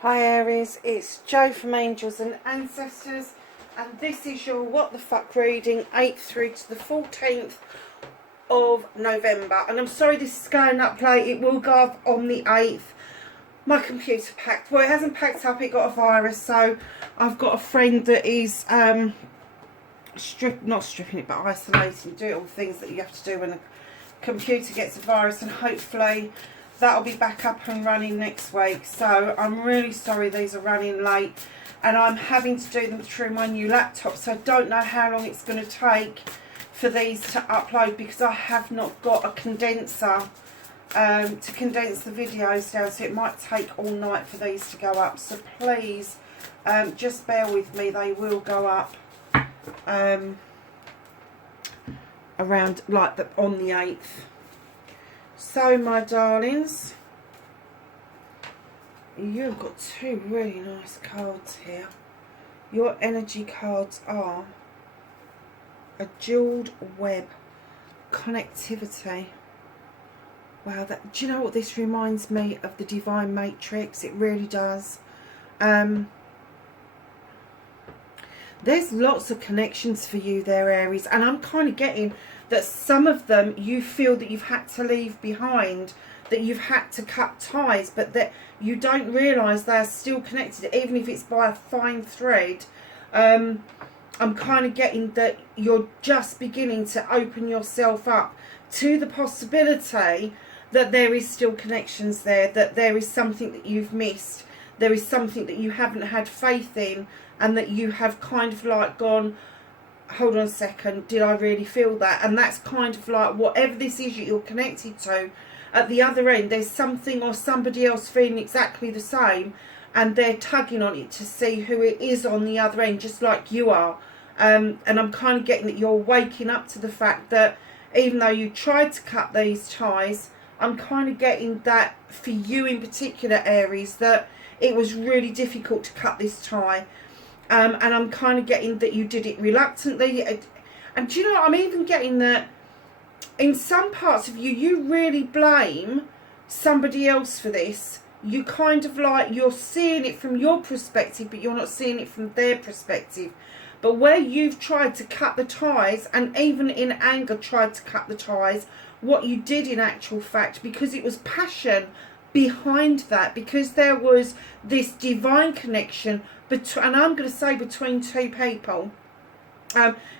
Hi Aries, it's Jo from Angels and Ancestors, and this is your What the Fuck reading, 8th through to the 14th of November. And I'm sorry this is going up late, it will go up on the 8th. My computer packed, well it hasn't packed up, it got a virus, so I've got a friend that is not stripping it but isolating, doing all the things that you have to do when a computer gets a virus, and hopefully that'll be back up and running next week. So I'm really sorry these are running late, and I'm having to do them through my new laptop, so I don't know how long it's going to take for these to upload because I have not got a condenser to condense the videos down, so it might take all night for these to go up. So please just bear with me, they will go up around like on the 8th. So my darlings, you've got two really nice cards here. Your energy cards are a jeweled web, connectivity. Wow, that, do you know what this reminds me of? The Divine Matrix, it really does. There's lots of connections for you there, Aries, and I'm kind of getting that some of them you feel that you've had to leave behind, that you've had to cut ties, but that you don't realise they're still connected, even if it's by a fine thread. I'm kind of getting that you're just beginning to open yourself up to the possibility that there is still connections there, that there is something that you've missed, there is something that you haven't had faith in, and that you have kind of like gone, hold on a second, did I really feel that? And that's kind of like whatever this is that you're connected to, at the other end there's something or somebody else feeling exactly the same, and they're tugging on it to see who it is on the other end, just like you are. And I'm kind of getting that you're waking up to the fact that even though you tried to cut these ties, I'm kind of getting that for you in particular, Aries, that it was really difficult to cut this tie. And I'm kind of getting that you did it reluctantly. And do you know what? I'm even getting that in some parts of you, you really blame somebody else for this. You kind of like, you're seeing it from your perspective, but you're not seeing it from their perspective. But where you've tried to cut the ties, and even in anger tried to cut the ties, what you did in actual fact, because it was passion behind that, because there was this divine connection between, and I'm going to say between two people,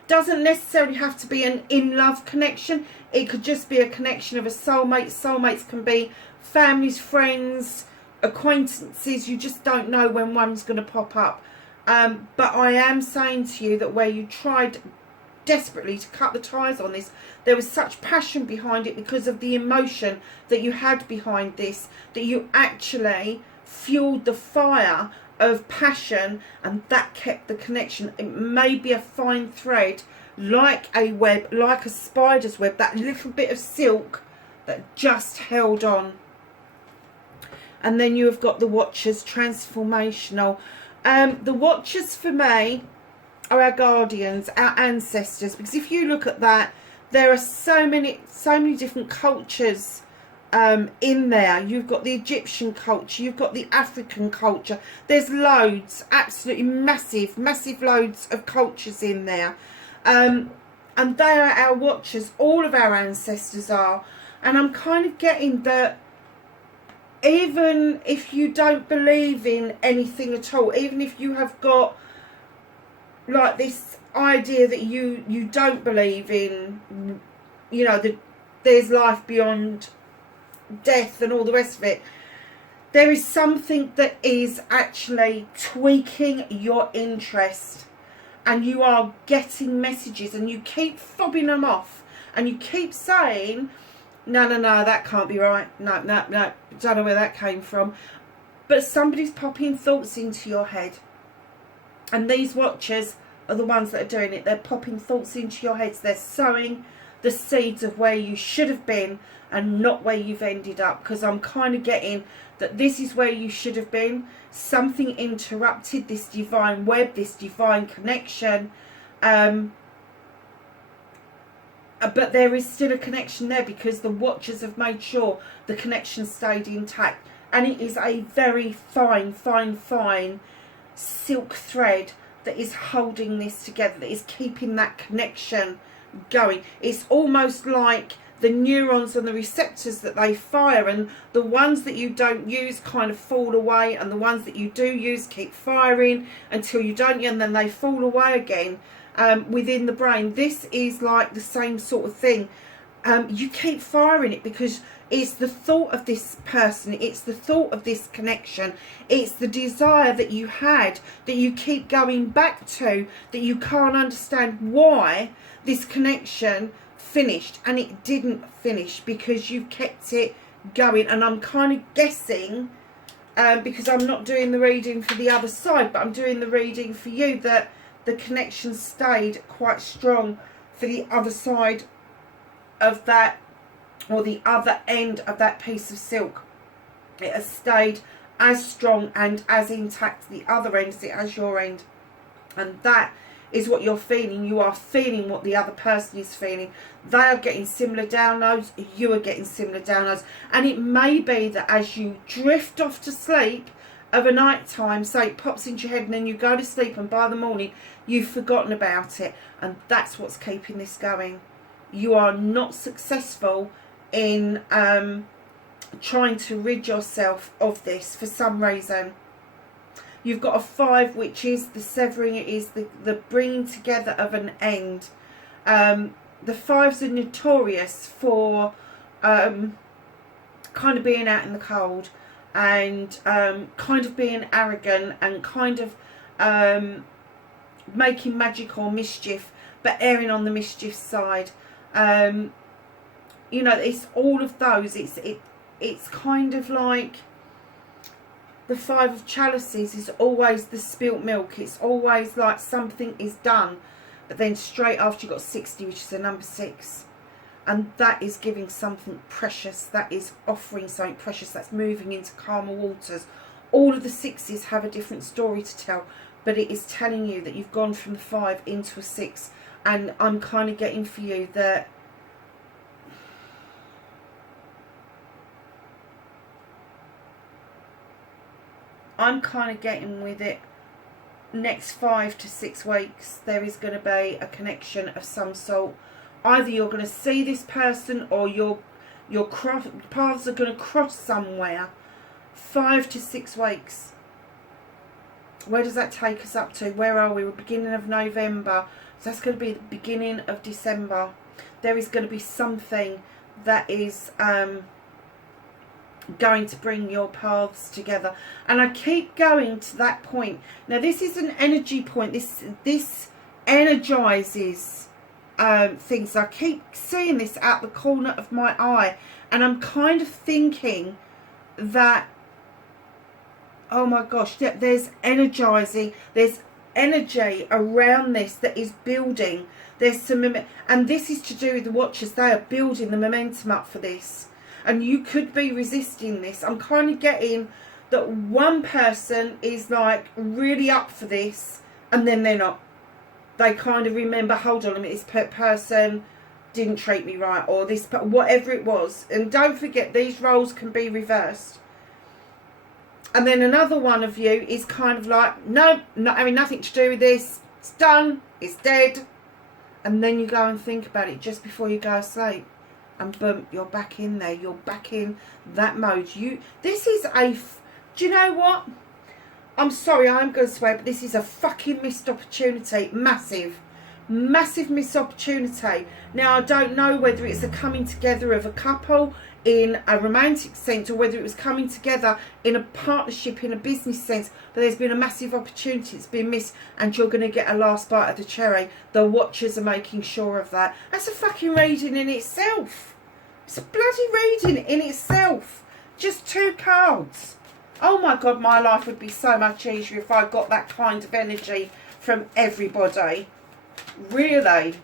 doesn't necessarily have to be an in-love connection. It could just be a connection of a soulmate. Soulmates can be families, friends, acquaintances. You just don't know when one's going to pop up. But I am saying to you that where you tried desperately to cut the ties on this, there was such passion behind it because of the emotion that you had behind this, that you actually fueled the fire of passion, and that kept the connection. It may be a fine thread, like a web, like a spider's web, that little bit of silk that just held on. And then you have got the Watchers, transformational. The Watchers for me are our guardians, our ancestors, because if you look at that, there are so many different cultures in there. You've got the Egyptian culture, you've got the African culture, there's loads, absolutely massive loads of cultures in there, and they are our watchers. All of our ancestors are. And I'm kind of getting that even if you don't believe in anything at all, even if you have got like this idea that you don't believe in, you know, that there's life beyond death and all the rest of it, there is something that is actually tweaking your interest, and you are getting messages and you keep fobbing them off, and you keep saying, no, that can't be right, no, don't know where that came from. But somebody's popping thoughts into your head, and these watchers are the ones that are doing it. They're popping thoughts into your heads. They're sowing the seeds of where you should have been and not where you've ended up, because I'm kind of getting that this is where you should have been. Something interrupted this divine web, this divine connection, but there is still a connection there because the watchers have made sure the connection stayed intact. And it is a very fine, fine, fine silk thread that is holding this together, that is keeping that connection going. It's almost like the neurons and the receptors that they fire, and the ones that you don't use kind of fall away, and the ones that you do use keep firing until you don't, and then they fall away again within the brain. This is like the same sort of thing. You keep firing it because it's the thought of this person, it's the thought of this connection, it's the desire that you had that you keep going back to, that you can't understand why this connection finished, and it didn't finish because you've kept it going. And I'm kind of guessing, because I'm not doing the reading for the other side, but I'm doing the reading for you, that the connection stayed quite strong for the other side of that, or the other end of that piece of silk. It has stayed as strong and as intact the other end as it has your end. And that is what you're feeling. You are feeling what the other person is feeling. They are getting similar downloads, you are getting similar downloads. And it may be that as you drift off to sleep of a night time, say it pops into your head and then you go to sleep, and by the morning you've forgotten about it. And that's what's keeping this going. You are not successful in trying to rid yourself of this for some reason. You've got a 5, which is the severing, it is the bringing together of an end. The 5s are notorious for kind of being out in the cold, and kind of being arrogant, and kind of making magic or mischief, but erring on the mischief side. You know, it's all of those. It's kind of like the 5 of chalices is always the spilt milk. It's always like something is done, but then straight after you've got 60, which is the number 6. And that is giving something precious. That is offering something precious. That's moving into calmer waters. All of the 6s have a different story to tell, but it is telling you that you've gone from the 5 into a 6. And I'm kind of getting for you that I'm kind of getting with it, next 5 to 6 weeks, there is going to be a connection of some sort. Either you're going to see this person, or your paths are going to cross somewhere. 5 to 6 weeks. Where does that take us up to? Where are we? We're beginning of November. So that's going to be the beginning of December. There is going to be something that is going to bring your paths together. And I keep going to that point. Now this is an energy point. This energizes things. I keep seeing this out the corner of my eye, and I'm kind of thinking that, oh my gosh, there's energizing, there's energy around this that is building. There's some, and this is to do with the Watchers. They are building the momentum up for this, and you could be resisting this. I'm kind of getting that one person is like really up for this, and then they're not. They kind of remember, hold on a minute, this person didn't treat me right, or this, whatever it was. And don't forget, these roles can be reversed. And then another one of you is kind of like, no, not having nothing to do with this. It's done. It's dead. And then you go and think about it just before you go to sleep. And boom, you're back in there. You're back in that mode. This is a, do you know what? I'm sorry, I'm going to swear, but this is a fucking missed opportunity. Massive. Massive missed opportunity. Now, I don't know whether it's a coming together of a couple in a romantic sense, or whether it was coming together in a partnership, in a business sense, but there's been a massive opportunity that's been missed, and you're going to get a last bite of the cherry. The Watchers are making sure of that. That's a fucking reading in itself. It's a bloody reading in itself. Just 2 cards. Oh my God, my life would be so much easier if I got that kind of energy from everybody. Really.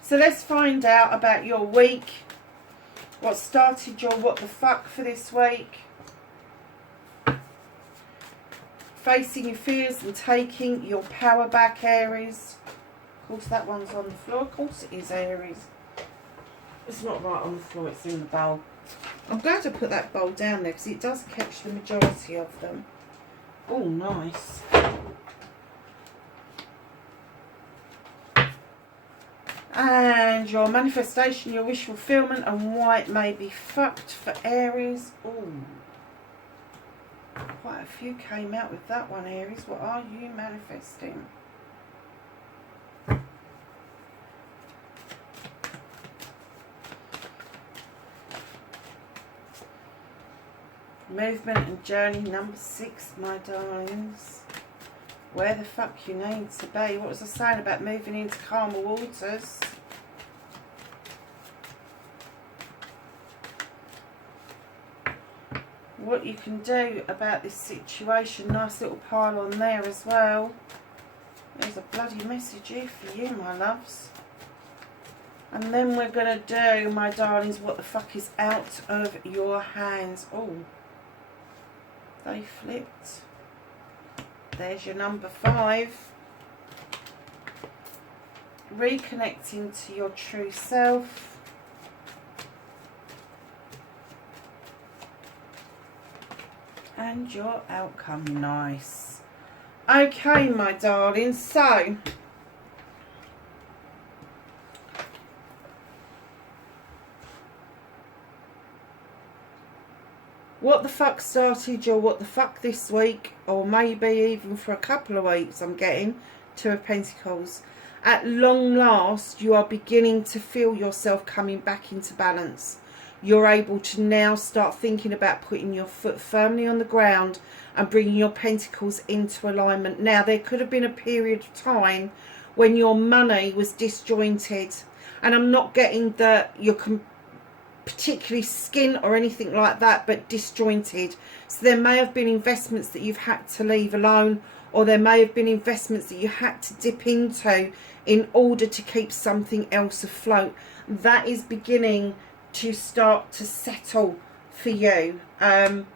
So let's find out about your week. What started your what the fuck for this week. Facing your fears and taking your power back, Aries. Of course, that one's on the floor. Of course it is, Aries. It's not right on the floor, it's in the bowl. I'm glad I put that bowl down there because it does catch the majority of them. Oh, nice. And your manifestation, your wish fulfillment, and why it may be fucked for Aries. Oh, quite a few came out with that one, Aries. What are you manifesting? Movement and journey number 6, my darlings. Where the fuck you need to be. What was I saying about moving into calmer waters? What you can do about this situation. Nice little pile on there as well. There's a bloody message here for you, my loves. And then we're going to do, my darlings, what the fuck is out of your hands. Oh, they flipped. There's your number 5. Reconnecting to your true self. And your outcome. Nice. Okay, my darlings. So, what the fuck started your what the fuck this week, or maybe even for a couple of weeks, I'm getting 2 of Pentacles. At long last, you are beginning to feel yourself coming back into balance. You're able to now start thinking about putting your foot firmly on the ground and bringing your Pentacles into alignment. Now, there could have been a period of time when your money was disjointed, and I'm not getting that you're particularly skin or anything like that, but disjointed. So there may have been investments that you've had to leave alone, or there may have been investments that you had to dip into in order to keep something else afloat. That is beginning to start to settle for you, and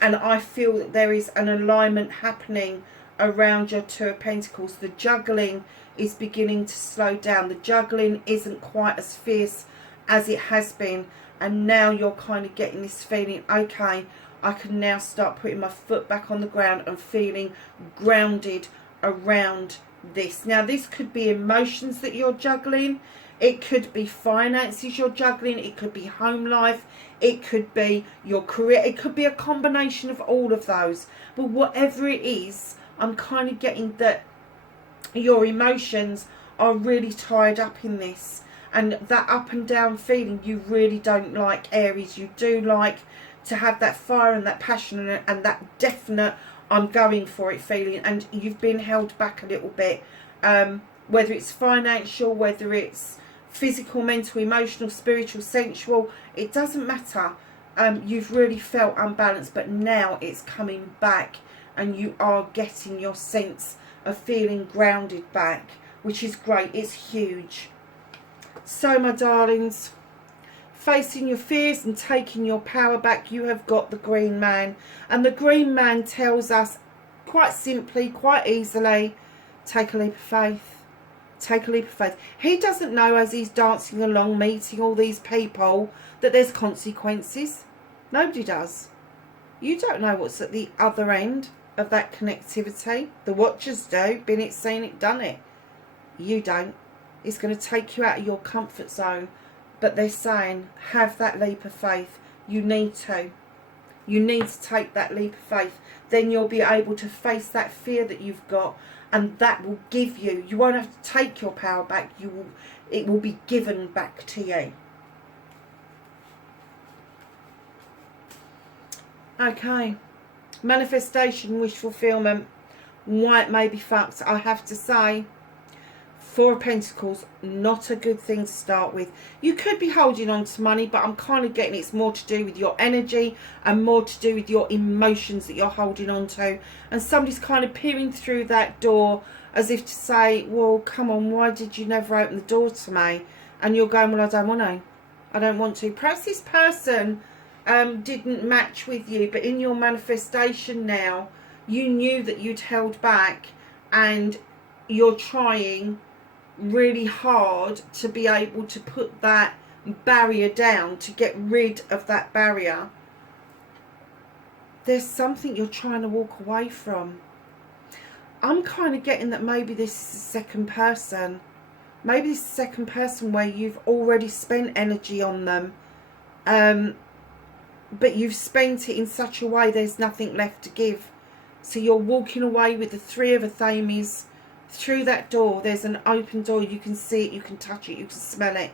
I feel that there is an alignment happening around your 2 of Pentacles. The juggling is beginning to slow down. The juggling isn't quite as fierce as it has been, and now you're kind of getting this feeling, okay, I can now start putting my foot back on the ground and feeling grounded around this. Now, this could be emotions that you're juggling. It could be finances you're juggling. It could be home life. It could be your career. It could be a combination of all of those. But whatever it is, I'm kind of getting that your emotions are really tied up in this. And that up and down feeling you really don't like, Aries. You do like to have that fire and that passion and that definite I'm going for it feeling. And you've been held back a little bit. Whether it's financial, whether it's physical, mental, emotional, spiritual, sensual, it doesn't matter. You've really felt unbalanced, but now it's coming back and you are getting your sense of feeling grounded back, which is great. It's huge. So, my darlings, facing your fears and taking your power back, you have got the Green Man. And the Green Man tells us quite simply, quite easily, take a leap of faith. Take a leap of faith. He doesn't know as he's dancing along, meeting all these people, that there's consequences. Nobody does. You don't know what's at the other end of that connectivity. The watchers do. Been it, seen it, done it. You don't. It's going to take you out of your comfort zone. But they're saying, have that leap of faith. You need to. You need to take that leap of faith. Then you'll be able to face that fear that you've got. And that will give you, you won't have to take your power back. It will be given back to you. Okay. Manifestation, wish fulfillment. Why it may be fucked, I have to say. 4 of Pentacles, not a good thing to start with. You could be holding on to money, but I'm kind of getting it's more to do with your energy and more to do with your emotions that you're holding on to. And somebody's kind of peering through that door as if to say, well, come on, why did you never open the door to me? And you're going, well, I don't want to. I don't want to. Perhaps this person didn't match with you, but in your manifestation now, you knew that you'd held back and you're trying really hard to be able to put that barrier down, to get rid of that barrier, there's something you're trying to walk away from. I'm kind of getting that maybe this is the second person. Maybe this is the second person where you've already spent energy on them. But you've spent it in such a way there's nothing left to give. So you're walking away with the Three of Athames. Through that door, there's an open door. You can see it, you can touch it, you can smell it.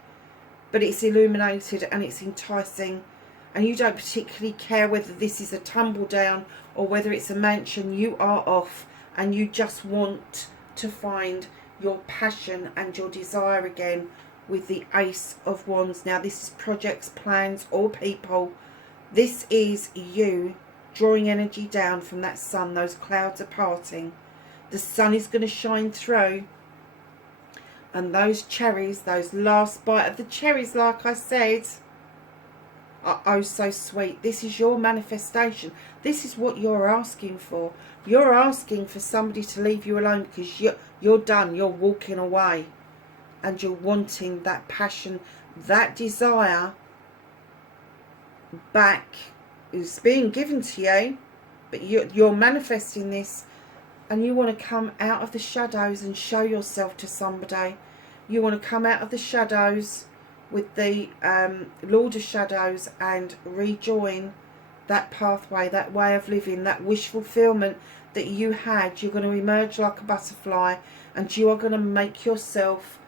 But it's illuminated and it's enticing. And you don't particularly care whether this is a tumble down or whether it's a mansion. You are off and you just want to find your passion and your desire again with the Ace of Wands. Now this is projects, plans or people. This is you drawing energy down from that sun. Those clouds are parting. The sun is going to shine through. And those cherries, those last bite of the cherries, like I said, are oh so sweet. This is your manifestation. This is what you're asking for. You're asking for somebody to leave you alone because you're done. You're walking away. And you're wanting that passion, that desire back. It's being given to you. But you're manifesting this. And you want to come out of the shadows and show yourself to somebody. You want to come out of the shadows with the Lord of Shadows and rejoin that pathway, that way of living, that wish fulfillment that you had. You're going to emerge like a butterfly and you are going to make yourself...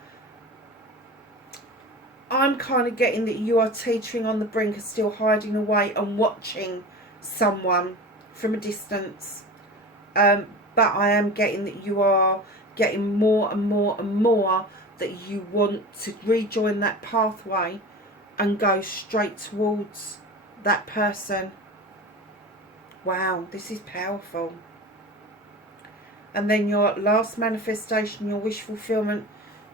I'm kind of getting that you are teetering on the brink of still hiding away and watching someone from a distance. But I am getting that you are getting more and more and more that you want to rejoin that pathway and go straight towards that person. Wow, this is powerful. And then your last manifestation, your wish fulfillment,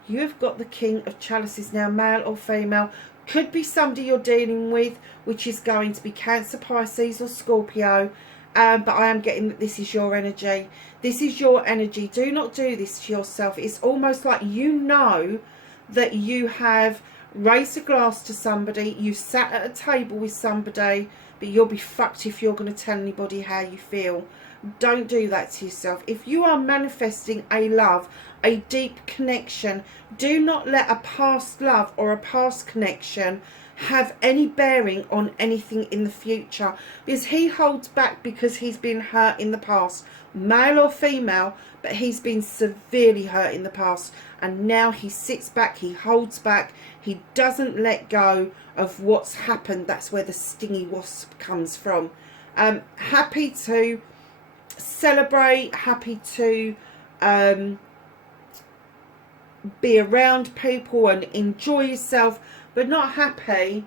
you've got the King of Chalices. Now, male or female, could be somebody you're dealing with, which is going to be Cancer, Pisces or Scorpio. But I am getting that this is your energy. This is your energy. Do not do this to yourself. It's almost like you know that you have raised a glass to somebody. You sat at a table with somebody. But you'll be fucked if you're going to tell anybody how you feel. Don't do that to yourself. If you are manifesting a love, a deep connection, do not let a past love or a past connection have any bearing on anything in the future, because he holds back because he's been hurt in the past, male or female, but he's been severely hurt in the past, and now he sits back, he holds back, he doesn't let go of what's happened. That's where the stingy wasp comes from. Happy to celebrate, happy to be around people and enjoy yourself, but not happy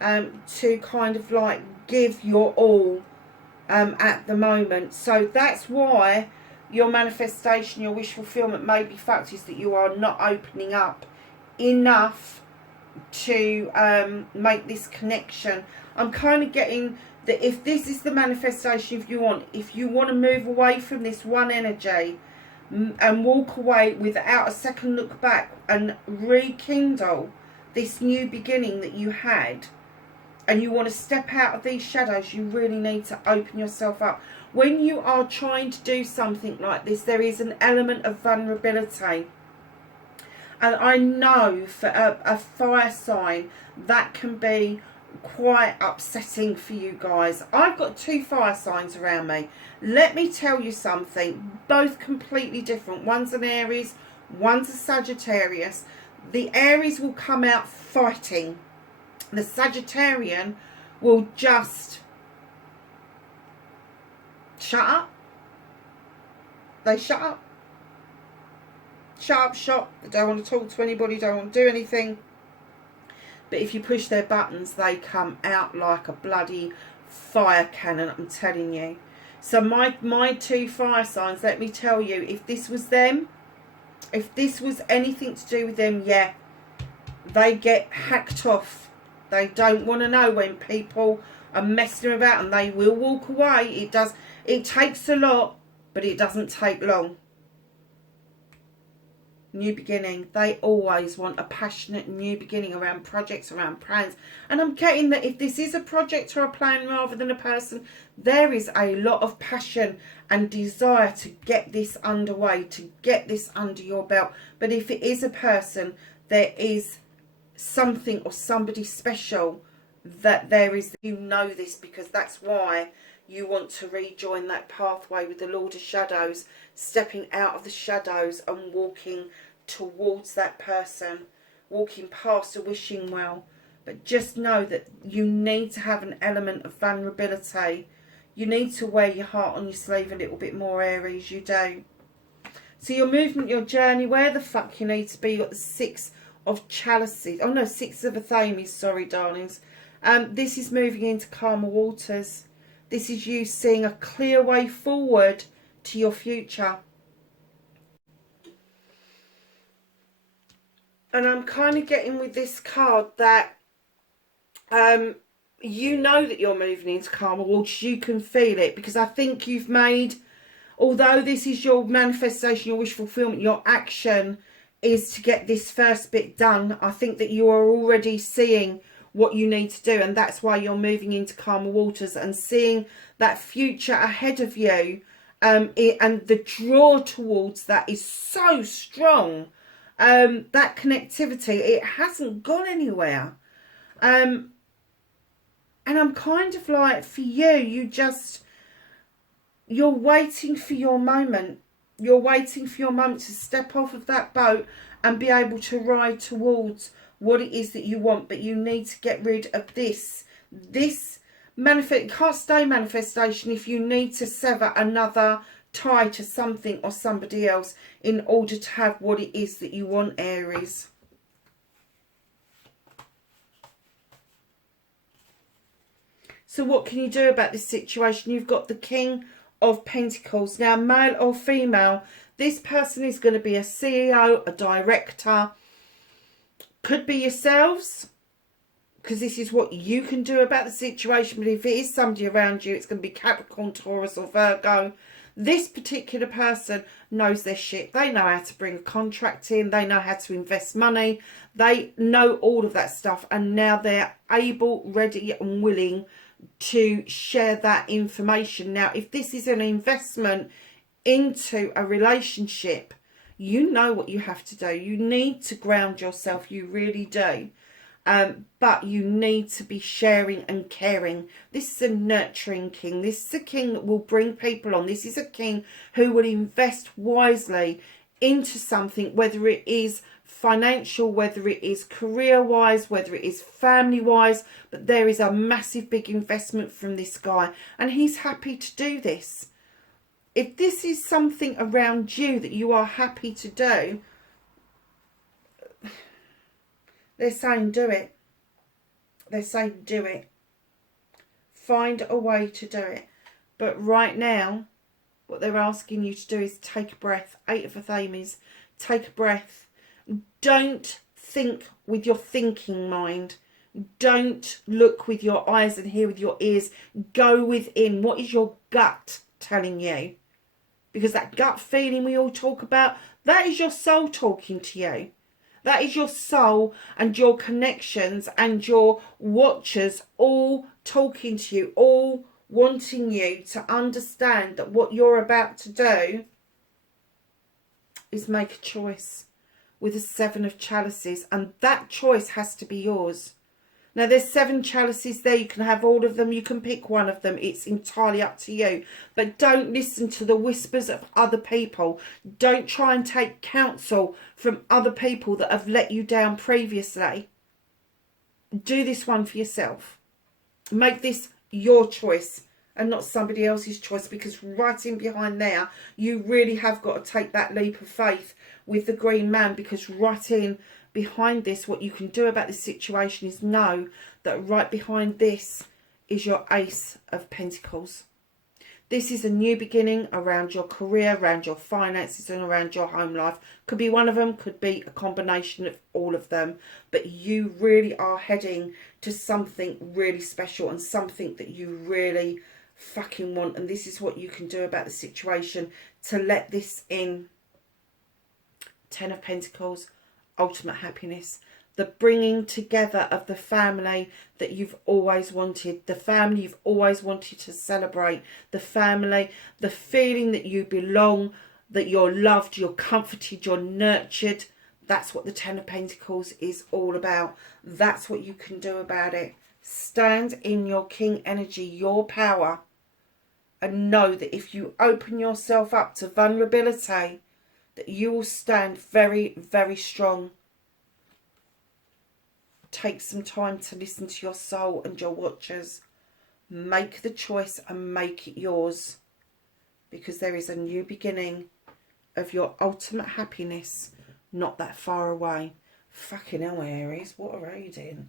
to kind of like give your all at the moment. So that's why your manifestation, your wish fulfillment may be fucked, is that you are not opening up enough to make this connection. I'm kind of getting that if this is the manifestation, if you want to move away from this one energy and walk away without a second look back and rekindle this new beginning that you had, and you want to step out of these shadows, you really need to open yourself up. When you are trying to do something like this, there is an element of vulnerability. And I know for a fire sign, that can be quite upsetting for you guys. I've got two fire signs around me. Let me tell you something, both completely different. One's an Aries, one's a Sagittarius. The Aries will come out fighting. The Sagittarian will just shut up. They shut up. Shut up shop. They don't want to talk to anybody, don't want to do anything. But if you push their buttons, they come out like a bloody fire cannon, I'm telling you. So my two fire signs, let me tell you, if this was them, if this was anything to do with them, yeah, they get hacked off. They don't want to know when people are messing about, and they will walk away. It takes a lot, but it doesn't take long. New beginning. They always want a passionate new beginning around projects, around plans. And I'm getting that if this is a project or a plan rather than a person, there is a lot of passion and desire to get this underway, to get this under your belt. But if it is a person, there is something or somebody special that there is. You know this because that's why you want to rejoin that pathway with the Lord of Shadows, stepping out of the shadows and walking towards that person, walking past a wishing well. But just know that you need to have an element of vulnerability. You need to wear your heart on your sleeve a little bit more, Aries. You do. So your movement, your journey, where the fuck you need to be. You've got the Six of Chalices. Oh no, Six of Athames. Sorry, darlings. This is moving into calmer waters. This is you seeing a clear way forward to your future. And I'm kind of getting with this card that you know that you're moving into calmer waters. You can feel it because I think you've made, although this is your manifestation, your wish fulfillment, your action is to get this first bit done. I think that you are already seeing what you need to do, and that's why you're moving into calmer waters and seeing that future ahead of you, and the draw towards that is so strong. That connectivity, it hasn't gone anywhere, and I'm kind of like, for you, you're waiting for your moment. You're waiting for your moment to step off of that boat and be able to ride towards what it is that you want. But you need to get rid of this can't stay manifestation if you need to sever another tie to something or somebody else in order to have what it is that you want, Aries. So what can you do about this situation? You've got the King of Pentacles. Now, male or female, this person is going to be a CEO, a director. Could be yourselves, because this is what you can do about the situation. But if it is somebody around you, it's going to be Capricorn, Taurus or Virgo. This particular person knows their shit. They know how to bring a contract in. They know how to invest money. They know all of that stuff. And now they're able, ready and willing to share that information. Now, if this is an investment into a relationship, you know what you have to do. You need to ground yourself. You really do. But you need to be sharing and caring. This is a nurturing king. This is a king that will bring people on. This is a king who will invest wisely into something, whether it is financial, whether it is career-wise, whether it is family-wise. But there is a massive big investment from this guy, and he's happy to do this. If this is something around you that you are happy to do, they're saying do it. They're saying do it. Find a way to do it. But right now, what they're asking you to do is take a breath. Eight of Athames. Take a breath. Don't think with your thinking mind. Don't look with your eyes and hear with your ears. Go within. What is your gut telling you? Because that gut feeling we all talk about, that is your soul talking to you. That is your soul and your connections and your watchers all talking to you, all wanting you to understand that what you're about to do is make a choice with the Seven of Chalices. And that choice has to be yours. Now, there's 7 chalices there. You can have all of them. You can pick one of them. It's entirely up to you. But don't listen to the whispers of other people. Don't try and take counsel from other people that have let you down previously. Do this one for yourself. Make this your choice and not somebody else's choice, because right in behind there, you really have got to take that leap of faith with the green man, because right in behind this, what you can do about this situation is know that right behind this is your Ace of Pentacles. This is a new beginning around your career, around your finances and around your home life. Could be one of them, could be a combination of all of them. But you really are heading to something really special and something that you really fucking want. And this is what you can do about the situation to let this in. Ten of Pentacles, ultimate happiness. The bringing together of the family that you've always wanted. The family you've always wanted to celebrate. The family, the feeling that you belong, that you're loved, you're comforted, you're nurtured. That's what the Ten of Pentacles is all about. That's what you can do about it. Stand in your king energy, your power, and know that if you open yourself up to vulnerability, that you will stand very, very strong. Take some time to listen to your soul and your watchers. Make the choice and make it yours, because there is a new beginning of your ultimate happiness not that far away. Fucking hell, Aries, what a reading.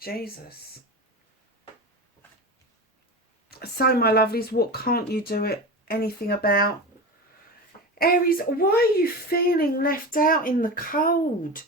Jesus. So, my lovelies, what can't you do anything about? Aries, why are you feeling left out in the cold?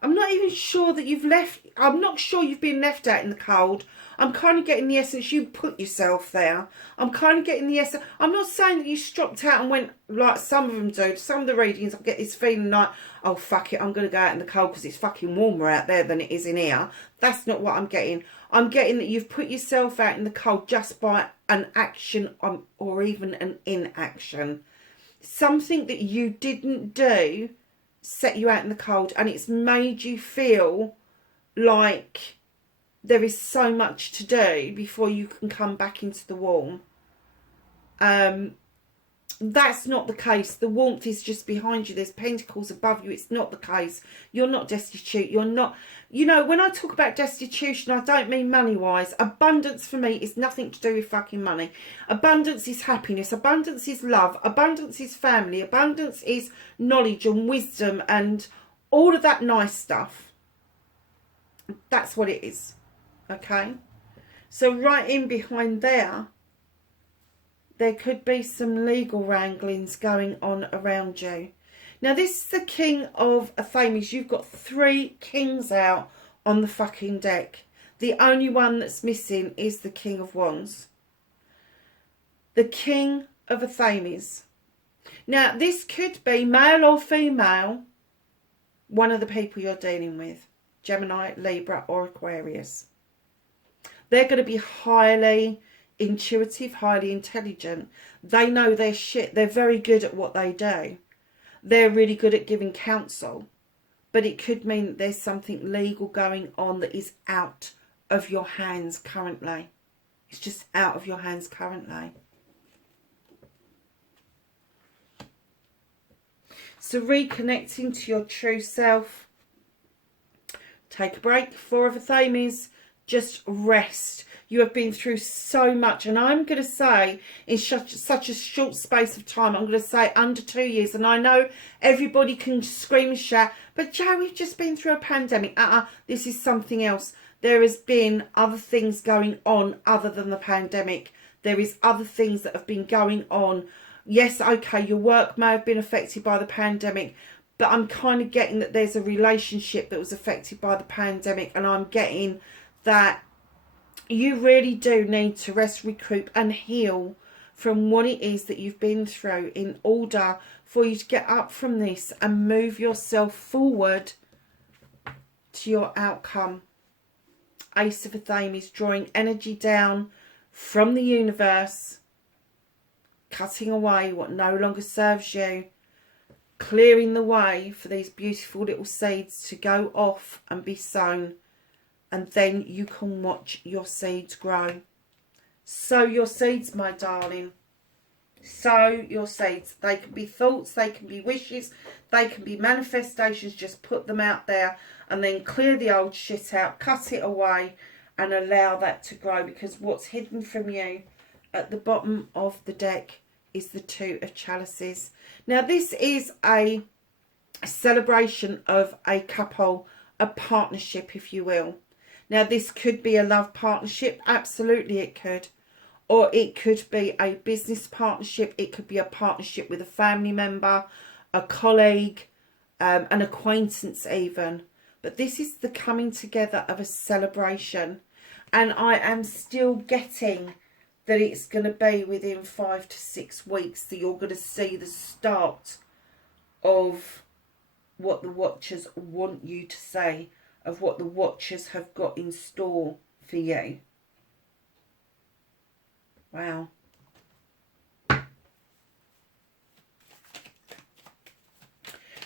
I'm not even sure that I'm not sure you've been left out in the cold. I'm kind of getting the essence you put yourself there. I'm kind of getting the essence. I'm not saying that you stropped out and went like some of them do. Some of the readings I get this feeling like, oh fuck it, I'm going to go out in the cold because it's fucking warmer out there than it is in here. That's not what I'm getting. I'm getting that you've put yourself out in the cold just by an action or even an inaction. Something that you didn't do set you out in the cold, and it's made you feel like there is so much to do before you can come back into the warm. That's not the case. The warmth is just behind you. There's pentacles above you. It's not the case. You're not destitute. You're not, you know, when I talk about destitution, I don't mean money-wise. Abundance for me is nothing to do with fucking money. Abundance is happiness. Abundance is love. Abundance is family. Abundance is knowledge and wisdom and all of that nice stuff. That's what it is. Okay? So right in behind there could be some legal wranglings going on around you. Now, this is the King of Thames. You've got 3 kings out on the fucking deck. The only one that's missing is the King of Wands. The King of Thames. Now, this could be male or female, one of the people you're dealing with. Gemini, Libra or Aquarius. They're going to be highly intuitive, highly intelligent. They know their shit. They're very good at what they do. They're really good at giving counsel. But it could mean that there's something legal going on that is out of your hands currently. It's just out of your hands currently. So reconnecting to your true self. Take a break. 4 of Thames. Just rest. You have been through so much, and I'm going to say in such a short space of time, I'm going to say under 2 years, and I know everybody can scream and shout, but Joe, we've just been through a pandemic. This is something else. There has been other things going on other than the pandemic. There is other things that have been going on. Yes, okay, your work may have been affected by the pandemic, but I'm kind of getting that there's a relationship that was affected by the pandemic, and I'm getting that you really do need to rest, recoup and heal from what it is that you've been through in order for you to get up from this and move yourself forward to your outcome. Ace of Thames, drawing energy down from the universe, cutting away what no longer serves you, clearing the way for these beautiful little seeds to go off and be sown. And then you can watch your seeds grow. Sow your seeds, my darling. Sow your seeds. They can be thoughts, they can be wishes, they can be manifestations. Just put them out there and then clear the old shit out, cut it away and allow that to grow. Because what's hidden from you at the bottom of the deck is the 2 of Chalices. Now, this is a celebration of a couple, a partnership, if you will. Now, this could be a love partnership. Absolutely, it could. Or it could be a business partnership. It could be a partnership with a family member, a colleague, an acquaintance even. But this is the coming together of a celebration. And I am still getting that it's going to be within 5 to 6 weeks that you're going to see the start of what the Watchers want you to say, of what the Watchers have got in store for you. Wow.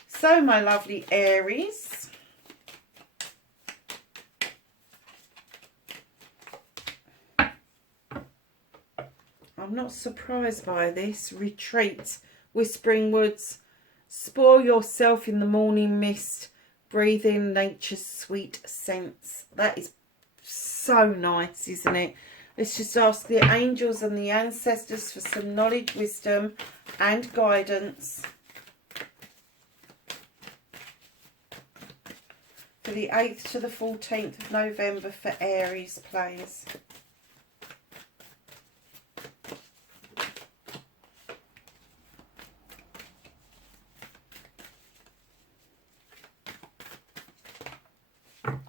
So, my lovely Aries, I'm not surprised by this. Retreat, whispering woods, spoil yourself in the morning mist, breathe in nature's sweet scents. That is so nice, isn't it? Let's just ask the angels and the ancestors for some knowledge, wisdom and guidance for the 8th to the 14th of November for Aries, please.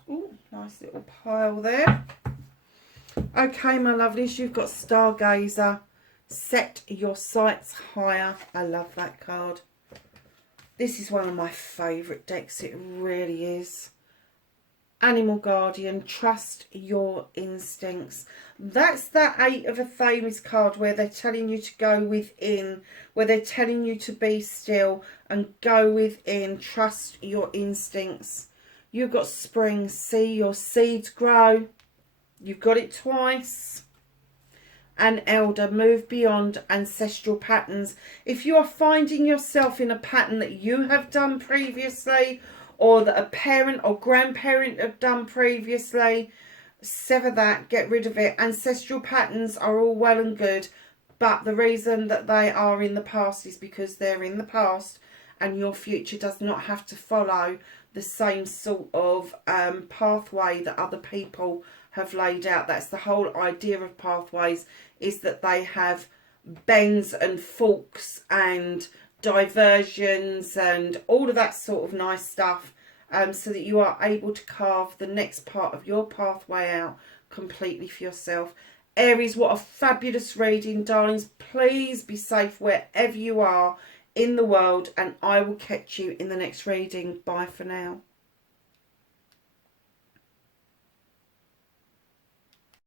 Ooh, nice little pile there. Okay, my lovelies, you've got Stargazer. Set your sights higher. I love that card. This is one of my favourite decks. It really is. Animal Guardian. Trust your instincts. That's that 8 of a Thames card where they're telling you to go within. Where they're telling you to be still and go within. Trust your instincts. You've got Spring. See your seeds grow. You've got it twice. And Elder, move beyond ancestral patterns. If you are finding yourself in a pattern that you have done previously, or that a parent or grandparent have done previously, sever that, get rid of it. Ancestral patterns are all well and good, but the reason that they are in the past is because they're in the past, and your future does not have to follow the same sort of pathway that other people have laid out. That's the whole idea of pathways, is that they have bends and forks and diversions and all of that sort of nice stuff, so that you are able to carve the next part of your pathway out completely for yourself. Aries, what a fabulous reading, darlings. Please be safe wherever you are in the world, and I will catch you in the next reading. Bye for now.